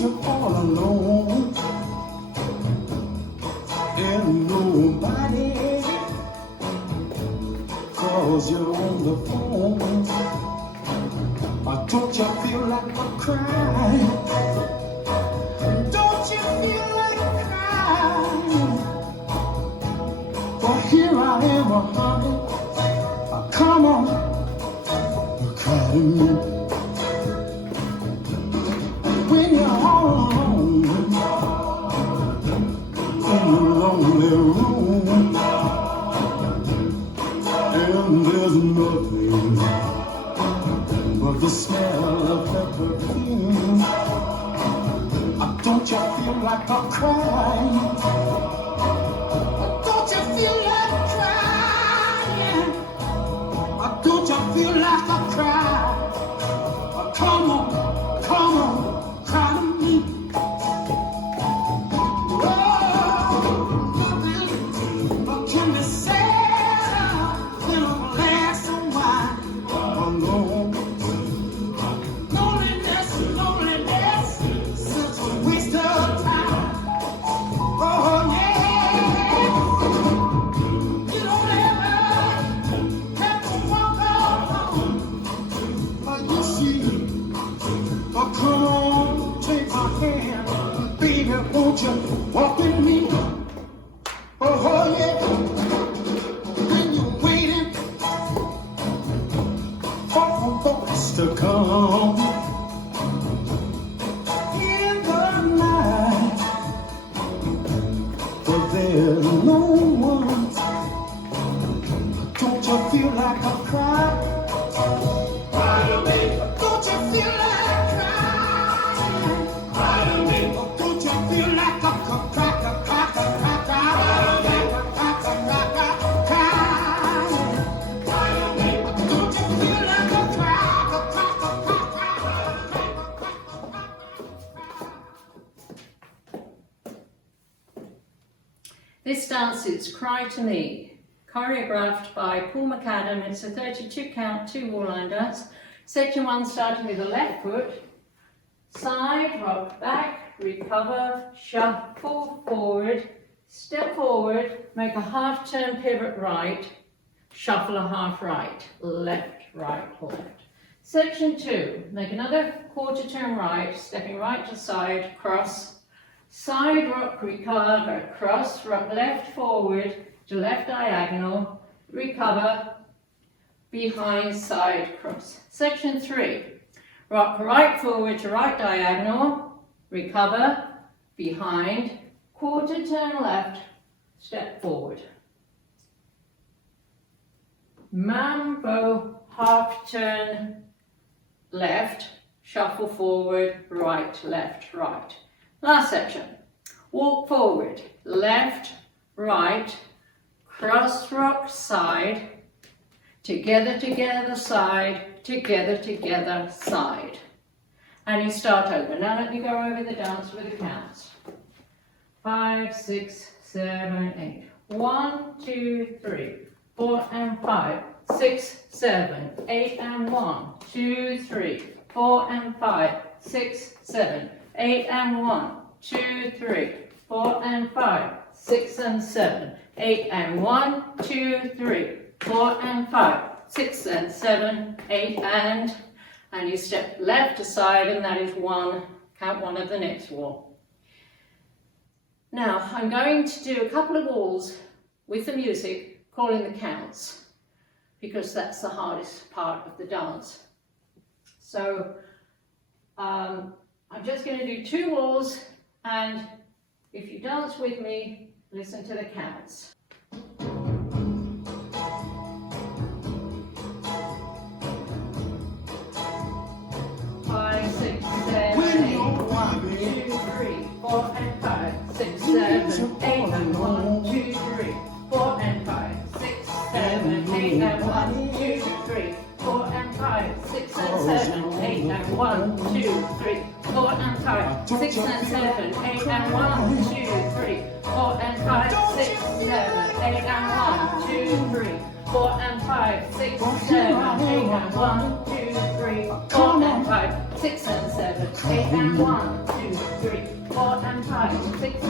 you're all alone and nobody calls you on the phone. Don't you feel like a crying? Don't you feel like crying? Well, here I am, honey. Come on, cry to me. When you're all alone in a lonely room, and there's nothing but the smell of her perfume. Don't you feel like a crying? Don't you feel like crying? Don't you feel like a cry? Come on, cry to me. Oh, nothing can be said in a glass of wine. Alone. Loneliness, such a waste of time. Oh yeah, you don't ever have to walk alone. You see, oh come on, take my hand, baby, won't you walk with me? Oh yeah, when you're waiting for folks to come in the night, but there's no one. Don't you feel like a cry? Don't you feel like crying? Don't you feel like a This dance is Cry to Me, choreographed by Paul McAdam. It's a 32 count, 2 wall line dance. Section 1 starting with the left foot, side, rock back, recover, shuffle forward, step forward, make a half turn pivot right, shuffle a half right, left, right, left. Section 2, make another quarter turn right, stepping right to side, cross, side rock, recover, cross, rock left forward to left diagonal, recover, behind, side, cross. Section 3, rock right forward to right diagonal, recover, behind, quarter turn left, step forward. Mambo, half turn left, shuffle forward, right, left, right. Last section, walk forward, left, right, cross rock side, together, together, side, together, together, side. And you start over. Now let me go over the dance with the counts. 5, 6, 7, 8. 1, 2, 3, 4 and 5, 6, 7, 8 and 1, 2, 3, 4 and 5, 6, 7, 8 and 1, 2, 3, 4 and 5, 6 and 7, 8 and 1, 2, 3, 4 and 5, 6 and 7, 8 and you step left to side, and that is 1, count 1 of the next wall. Now I'm going to do a couple of walls with the music, calling the counts, because that's the hardest part of the dance. So I'm just going to do 2 walls, and if you dance with me, listen to the counts. 5, 6, 7, 8, 1, 2, 3, 4 and 5, 6, 7, 8 and 1, 2, 3, 4 and 5, 6, 7, 8 and 1, 2, 3, 4 and 5, 6 and 7, 8 and 1, 2, 3, 4 and 5, 6 and 7, 8 and 1, 2, 3, 4 and 5, 6, 7, 8 and 1, 2, 3, 4 and 5, 6, 7, 8 and 1, 2, 3, 4 and 5. 5, 6 and 7, 8 and 1, 2, 3, 4 and 5, 6